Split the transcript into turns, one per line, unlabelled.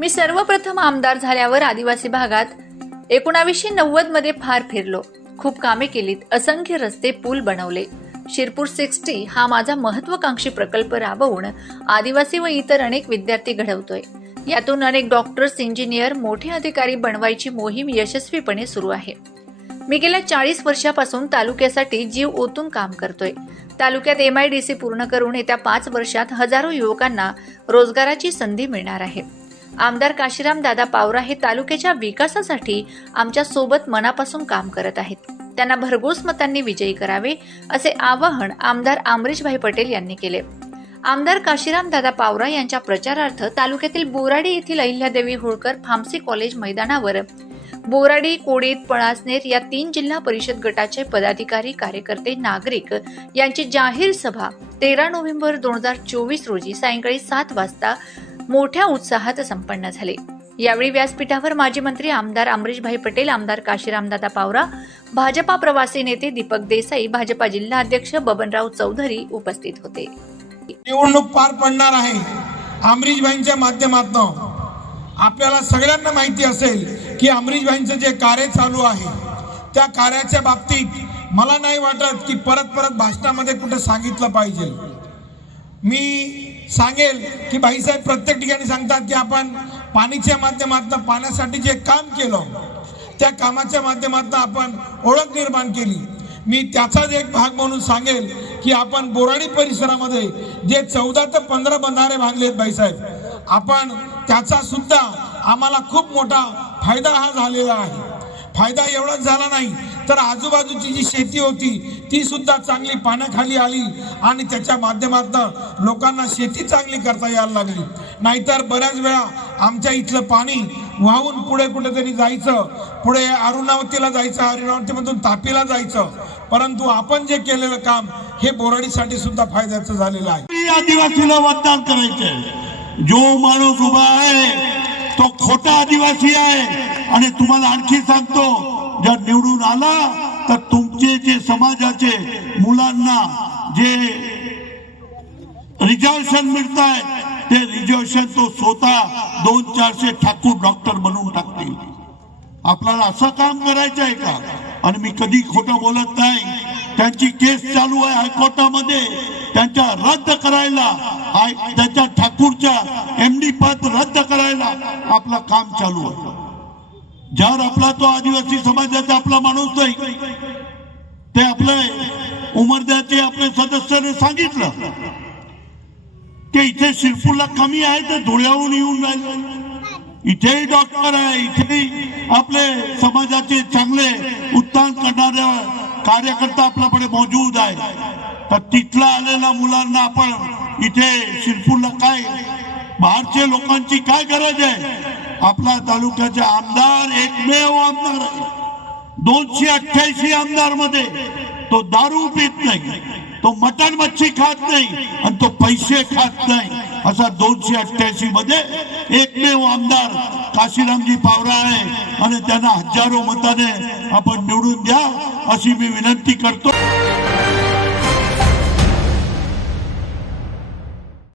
मी सर्वप्रथम आमदार झाल्यावर आदिवासी भागात एकोणावीसशे नव्वद मध्ये फार फिरलो खूप कामे केलीत असंख्य रस्ते पूल बनवले शिरपूर सिक्स्टी हा माझा महत्वाकांक्षी प्रकल्प राबवून आदिवासी व इतर अनेक विद्यार्थी घडवतोय यातून अनेक डॉक्टर्स इंजिनियर मोठे अधिकारी बनवायची मोहीम यशस्वीपणे सुरू आहे मी गेल्या चाळीस वर्षापासून तालुक्यासाठी जीव ओतून काम करतोय तालुक्यात एम आय डी सी पूर्ण करून येत्या पाच वर्षात हजारो युवकांना रोजगाराची संधी मिळणार आहे आमदार काशीराम दादा पावरा हे तालुक्याच्या विकासासाठी आमच्या सोबत मनापासून काम करत आहेत त्यांना भरघोस मतांनी विजयी करावे असे आवाहन आमदार अमरीशभाई पटेल यांनी केले आमदार काशीराम दादा पावरा यांच्या प्रचारार्थ तालुक्यातील बोराडी येथील अहिल्यादेवी होळकर फार्मसी कॉलेज मैदानावर बोराडी कोडीत पळासनेर या तीन जिल्हा परिषद गटाचे पदाधिकारी कार्यकर्ते नागरिक यांची जाहीर सभा तेरा नोव्हेंबर दोन हजार चोवीस रोजी सायंकाळी सात वाजता मोठ्या उत्साहात संपन्न झाले यावेळी व्यासपीठावर माजी मंत्री आमदार अमरीशभाई पटेल आमदार काशीरामदादा पावरा भाजपा प्रवासी नेते दीपक देसाई भाजपा जिल्हा अध्यक्ष बबनराव चौधरी उपस्थित होते
निवडणूक पार पडणार आहे अमरीशभाईंच्या माध्यमातून आपल्याला सगळ्यांना माहिती असेल की अमरीशभाईंचं जे कार्य चालू आहे त्या कार्याच्या बाबतीत मला नाही वाटत की परत परत भाषणामध्ये कुठं सांगितलं पाहिजे मी सांगेल की बाईसाहेब प्रत्येक ठिकाणी सांगतात की आपण पाणीच्या माध्यमातून पाण्यासाठी जे काम केलं त्या कामाच्या माध्यमातून आपण ओळख निर्माण केली मी त्याचाच एक भाग म्हणून सांगेल की आपण बोराडी परिसरामध्ये जे चौदा ते पंधरा बंधारे बांधलेत बाईसाहेब आपण त्याचा सुद्धा आम्हाला खूप मोठा फायदा हा झालेला आहे फायदा एवढाच झाला नाही तर आजूबाजूची जी शेती होती ती सुद्धा चांगली पाण्याखाली आली आणि त्याच्या माध्यमातून लोकांना शेती चांगली करता यायला लागली नाहीतर बऱ्याच वेळा आमच्या इथलं पाणी वाहून पुढे कुठेतरी जायचं पुढे अरुणावतीला जायचं अरुणावतीमधून तापीला जायचं परंतु आपण जे केलेलं काम हे बोराडीसाठी सुद्धा फायद्याचं झालेलं आहे
आदिवासीला मतदान करायचंय जो माणूस उभा आहे तो खोटा आदिवासी आहे आणि तुम्हाला आणखी सांगतो जर निवडून आला तर तुमचे जे समाजाचे मुलांना जे रिझर्वेशन मिळत आहे ते रिझर्वेशन तो स्वतः दोन चारशे ठाकूर डॉक्टर बनवून टाकतील आपल्याला असं काम करायचं आहे का आणि मी कधी खोटं बोलत नाही त्यांची केस चालू आहे हायकोर्टामध्ये त्यांच्या रद्द करायला त्यांच्या ठाकूरच्या एमडी पद रद्द करायला आपलं काम चालू आहे ज्यावर आपला तो आदिवासी समाजाचा आपला माणूस नाही ते आपले उमरद्याचे आपले सदस्याने सांगितलं ते इथे शिरपूरला कमी आहे तर धुळ्याहून येऊन राहिले इथेही डॉक्टर आहे इथेही आपले समाजाचे चांगले उत्थान करणाऱ्या कार्यकर्ता आपल्याकडे मौजूद आहे तर तिथला आलेल्या मुलांना आपण इथे शिरपूरला काय बाहेरच्या लोकांची काय गरज आहे आपला तालुक्याचे आमदार एकमेव आमदार आहे दोनशे अठ्ठ्याऐंशी आमदार मध्ये तो दारू पित नाही तो मटन मच्छी खात नाही आणि तो पैसे खात नाही असा दोनशे अठ्ठ्याऐंशी मध्ये एकमेव आमदार काशीरामजी पावरा आहे आणि त्यांना हजारो मताने आपण निवडून द्या अशी मी विनंती करतो